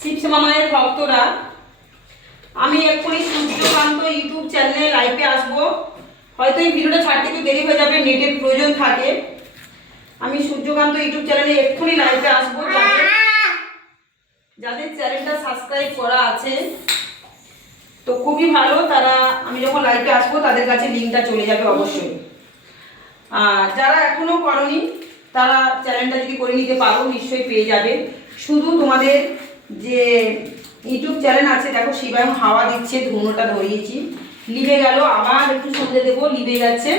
শিবশ্যামা মায়ের ভক্তরা, আমি এক্ষুনি সূর্যকান্ত ইউটিউব চ্যানেলে লাইভে আসব। হয়তো এই ভিডিওটা ছাড়তে একটু দেরি হয়ে যাবে, নেটের প্রয়োজন থাকে। আমি সূর্যকান্ত ইউটিউব চ্যানেলে এক্ষুনি লাইভে আসব। যাদের চ্যানেলটা সাবস্ক্রাইব করা আছে, তো খুবই ভালো, তারা আমি যখন লাইভে আসব, তাদের কাছে লিঙ্কটা চলে যাবে অবশ্যই। আর যারা এখনও করনি তারা চ্যানেলটা যদি করে নিতে পারো, নিশ্চয়ই পেয়ে যাবে। শুধু তোমাদের যে ইউটিউব চ্যানেল আছে, দেখো শিবায়ম হাওয়া দিচ্ছে ধুনোটা ধরিয়েছি। লিভে গেল, আবার একটু সন্ধে দেবো লিভে যাচ্ছে।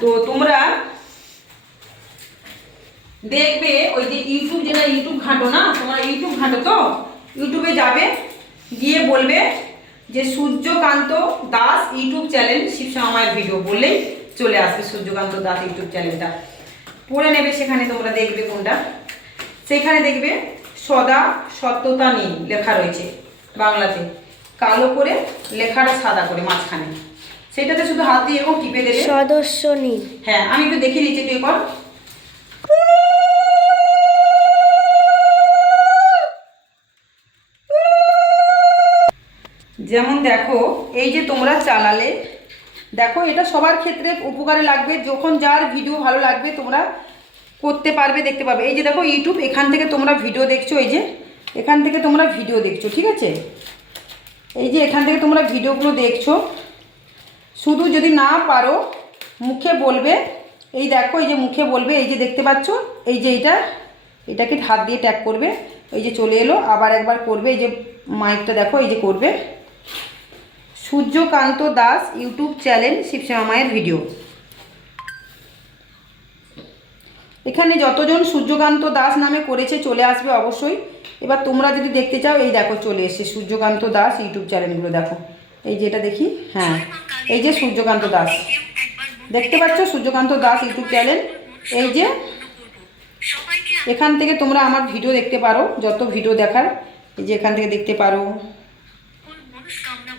তো তোমরা দেখবে, ওই যে ইউটিউব যেটা ইউটিউব ঘাঁটো না, তোমরা ইউটিউব ঘাঁটো তো? ইউটিউবে যাবে, গিয়ে বলবে যে সূর্যকান্ত দাস ইউটিউব চ্যানেল শিবশ্যামা মায়ের ভিডিও বললেই চলে আসবে সূর্যকান্ত দাস ইউটিউব চ্যানেলটা। পড়ে নেবে সেখানে তোমরা দেখবে কোনটা। সেখানে দেখবে সদা সত্যতা নেই লেখা রয়েছে বাংলাতে। কালো করে লেখাটা সাদা করে মাঝখানে। সেটাতে শুধু হাত দিয়ে এরকম টিপে দেবে। সদস্য নীল হ্যাঁ আমি একটু দেখিয়ে দিচ্ছি একটু কর। যেমন দেখো এই যে তোমরা চালালে দেখো, এটা সবার ক্ষেত্রে উপকারে লাগবে। যখন যার ভিডিও ভালো লাগবে, তোমরা করতে পারবে, দেখতে পারবে। এই যে দেখো ইউটিউব এখান থেকে তোমরা ভিডিও দেখছ, এই যে, এখান থেকে তোমরা ভিডিও দেখছ, ঠিক আছে? এই যে, এখান থেকে তোমরা ভিডিওগুলো দেখছ। শুধু যদি না পারো, মুখে বলবে, এই দেখো, এই যে মুখে বলবে, এই যে দেখতে পাচ্ছ, এই যে এইটা এটাকে হাত দিয়ে ট্যাগ করবে, এই যে চলে এলো, আবার একবার করবে, এই যে মাইকটা দেখো, এই যে করবে। সূর্যকান্ত দাস ইউটিউব চ্যানেল শিবশ্যামা মায়ের ভিডিও। এখানে যতজন সূর্যকান্ত দাস নামে করেছে চলে আসবে অবশ্যই। এবার তোমরা যদি দেখতে চাও, এই দেখো চলে এসছে সূর্যকান্ত দাস ইউটিউব চ্যানেলগুলো দেখো। এই যে এটা দেখি হ্যাঁ এই যে সূর্যকান্ত দাস। দেখতে পাচ্ছ সূর্যকান্ত দাস ইউটিউব চ্যানেল? এই যে, এখান থেকে তোমরা আমার ভিডিও দেখতে পারো, যত ভিডিও দেখার। এই যে এখান থেকে দেখতে পারো।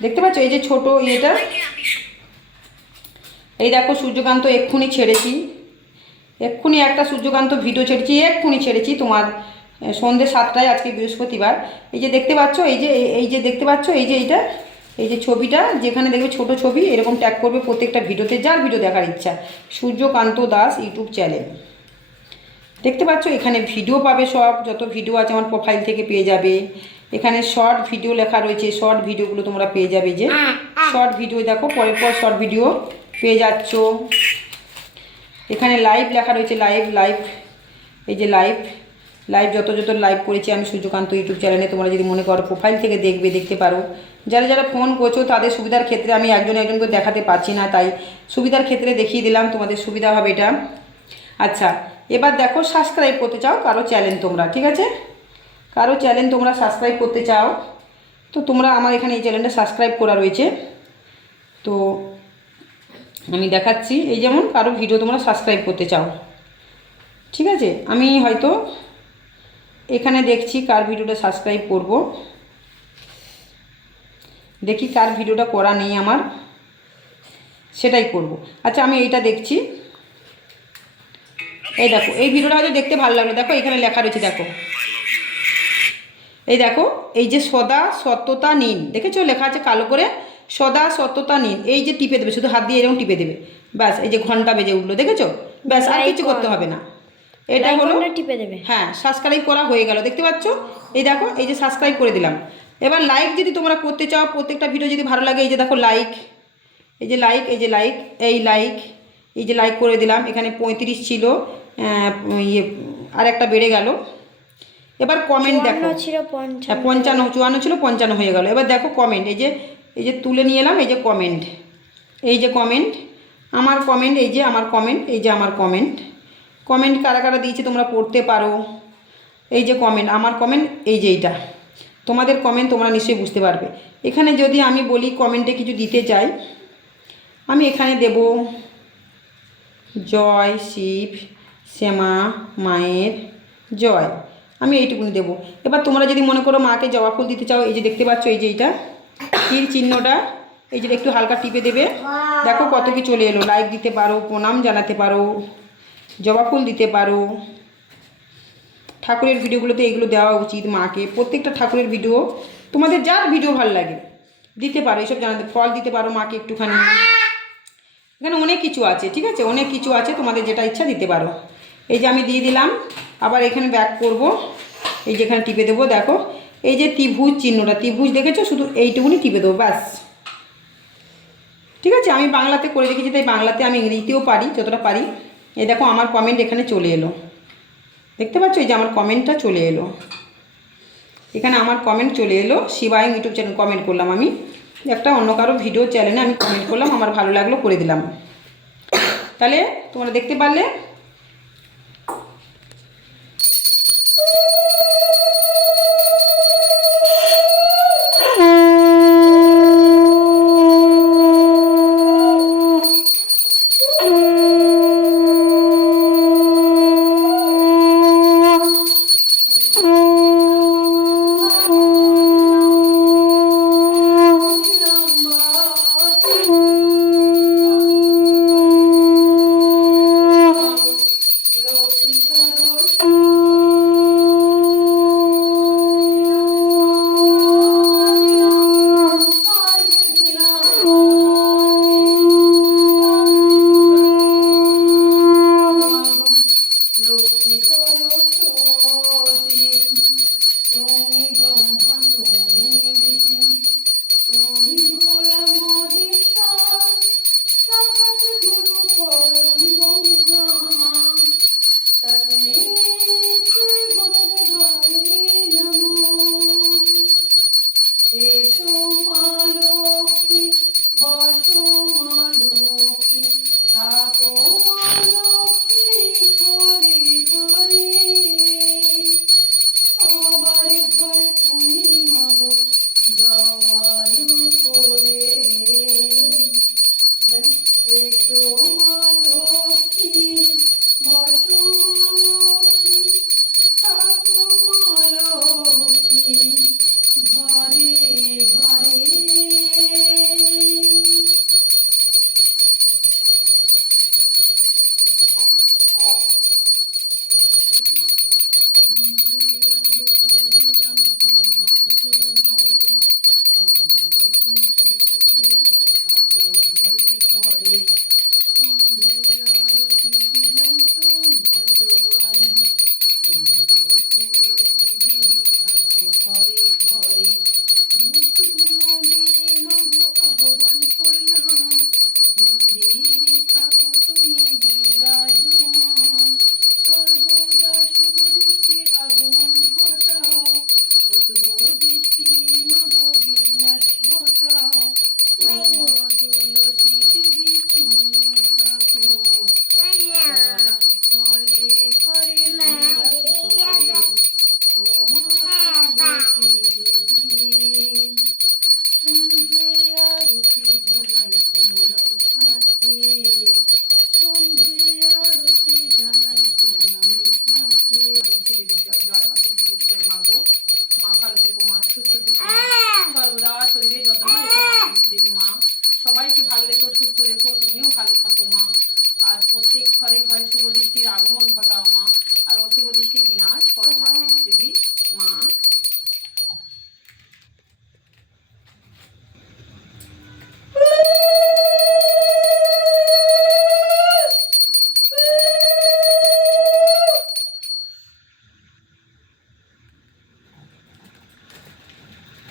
দেখতে পাচ্ছ? এই যে ছোট ইয়েটা। এই দেখো সূর্যকান্ত এক্ষুনি ছেড়েছি। এক্ষুনি একটা সূর্যকান্ত ভিডিও ছেড়েছি এক্ষুনি ছেড়েছি তোমার সন্ধ্যে সাতটায় আজকে বৃহস্পতিবার। এই যে দেখতে পাচ্ছ? এই যে এই- এই যে দেখতে পাচ্ছ? এই যে এইটা এই যে ছবিটা যেখানে দেখবে ছোট ছবি এরকম ট্যাগ করবে প্রত্যেকটা ভিডিওতে যার ভিডিও দেখার ইচ্ছা। সূর্যকান্ত দাস ইউটিউব চ্যানেল দেখতে পাচ্ছ? এখানে ভিডিও পাবে সব যত ভিডিও আছে আমার প্রোফাইল থেকে পেয়ে যাবে। এখানে শর্ট ভিডিও লেখা রয়েছে। শর্ট ভিডিওগুলো তোমরা পেয়ে যাবে যে শর্ট ভিডিও দেখো পরের পর শর্ট ভিডিও পেয়ে যাচ্ছ। এখানে লাইভ লেখা রয়েছে লাইভ লাইভ এই যে লাইভ লাইভ যত যত লাইভ করেছি আমি সূর্যকান্ত ইউটিউব চ্যানেলে তোমরা যদি মনে করো প্রোফাইল থেকে দেখবে দেখতে পারো। যারা যারা ফোন করছ তাদের সুবিধার ক্ষেত্রে আমি একজন একজনকে দেখাতে পারছি না তাই সুবিধার ক্ষেত্রে দেখিয়ে দিলাম তোমাদের সুবিধা হবে এটা। আচ্ছা এবার দেখো সাবস্ক্রাইব করতে চাও কারও চ্যানেল তোমরা ঠিক আছে? কারও চ্যানেল তোমরা সাবস্ক্রাইব করতে চাও, তো তোমরা আমার এখানে এই চ্যানেলটা সাবস্ক্রাইব করা রয়েছে। তো আমি দেখাচ্ছি, এই যেমন কারও ভিডিও তোমরা সাবস্ক্রাইব করতে চাও। ঠিক আছে? আমি হয়তো এখানে দেখছি কার ভিডিওটা সাবস্ক্রাইব করব। দেখি কার ভিডিওটা করা নেই আমার। সেটাই করব। আচ্ছা আমি এইটা দেখছি। এই দেখো, এই ভিডিওটা হয়তো দেখতে ভালো লাগল। দেখো, এখানে লেখা রয়েছে, দেখো। এই দেখো এই যে সদা সত্যতা নিন। দেখেছ? লেখা আছে কালো করে সদা সত্যতা নিন। এই যে টিপে দেবে শুধু হাত দিয়ে এরকম টিপে দেবে। ব্যাস এই যে ঘণ্টা বেজে উঠল দেখেছ? ব্যাস আর কিছু করতে হবে না। এটা হলো টিপে দেবে। হ্যাঁ সাবস্ক্রাইব করা হয়ে গেল দেখতে পাচ্ছ? এই দেখো এই যে সাবস্ক্রাইব করে দিলাম। এবার লাইক যদি তোমরা করতে চাও প্রত্যেকটা ভিডিও যদি ভালো লাগে এই যে দেখো লাইক এই যে লাইক এই যে লাইক এই লাইক এই যে লাইক করে দিলাম। এখানে পঁয়ত্রিশ ছিল ইয়ে আর একটা বেড়ে গেল। এবার কমেন্ট দেখো। ছিল পঞ্চান্ন। হ্যাঁ পঞ্চান্ন চুয়ান্ন ছিল পঞ্চান্ন হয়ে গেল। এবার দেখো কমেন্ট এই যে এই যে তুলে নিয়ে এলাম এই যে কমেন্ট এই যে কমেন্ট আমার কমেন্ট এই যে আমার কমেন্ট এই যে আমার কমেন্ট কমেন্ট কারা কারা দিয়েছে তোমরা পড়তে পারো? এই যে কমেন্ট আমার কমেন্ট এই যে এইটা। তোমাদের কমেন্ট তোমরা নিশ্চয়ই বুঝতে পারবে। এখানে যদি আমি বলি কমেন্টে কিছু দিতে চাই আমি এখানে দেব জয় শিব শ্যামা মায়ের জয়। আমি এইটুকুনি দেবো। এবার তোমরা যদি মনে করো মাকে জবা ফুল দিতে চাও, এই যে দেখতে পাচ্ছ, এই যে এইটা। তীর চিহ্নটা, এই যে একটু হালকা টিপে দেবে। দেখো কত কি চলে এলো। লাইক দিতে পারো, প্রণাম জানাতে পারো, জবা ফুল দিতে পারো। ঠাকুরের ভিডিওগুলোতে এগুলো দেওয়া উচিত মাকে। প্রত্যেকটা ঠাকুরের ভিডিও, তোমাদের যার ভিডিও ভালো লাগে, দিতে পারো। এইসব জানাতে, ফল দিতে পারো মাকে একটুখানি। এখানে অনেক কিছু আছে, ঠিক আছে? অনেক কিছু আছে, তোমাদের যেটা ইচ্ছা দিতে পারো। এই যে আমি দিয়ে দিলাম। আবার এখানে ব্যাক করব। এই যেখানে টিপে দেবো, দেখো। এই যে ত্রিভুজ চিহ্নটা, ত্রিভুজ দেখেছ? শুধু এইটুকুনি টিপে দেবো, ব্যাস। ঠিক আছে? আমি বাংলাতে করে রেখেছি, তাই বাংলাতে আমি ইংরেজিতেও পারি, যতটা পারি। এই দেখো, আমার কমেন্ট এখানে চলে এলো। দেখতে পাচ্ছ? এই যে আমার কমেন্টটা চলে এলো। এখানে আমার কমেন্ট চলে এলো। শিবায়ং ইউটিউব চ্যানেল কমেন্ট করলাম আমি। একটা অন্য কারও ভিডিও চ্যানেলে আমি কমেন্ট করলাম, আমার ভালো লাগল, করে দিলাম। তাহলে তোমরা দেখতে পারলে মা লক্ষ্মী ঘরে ঘরে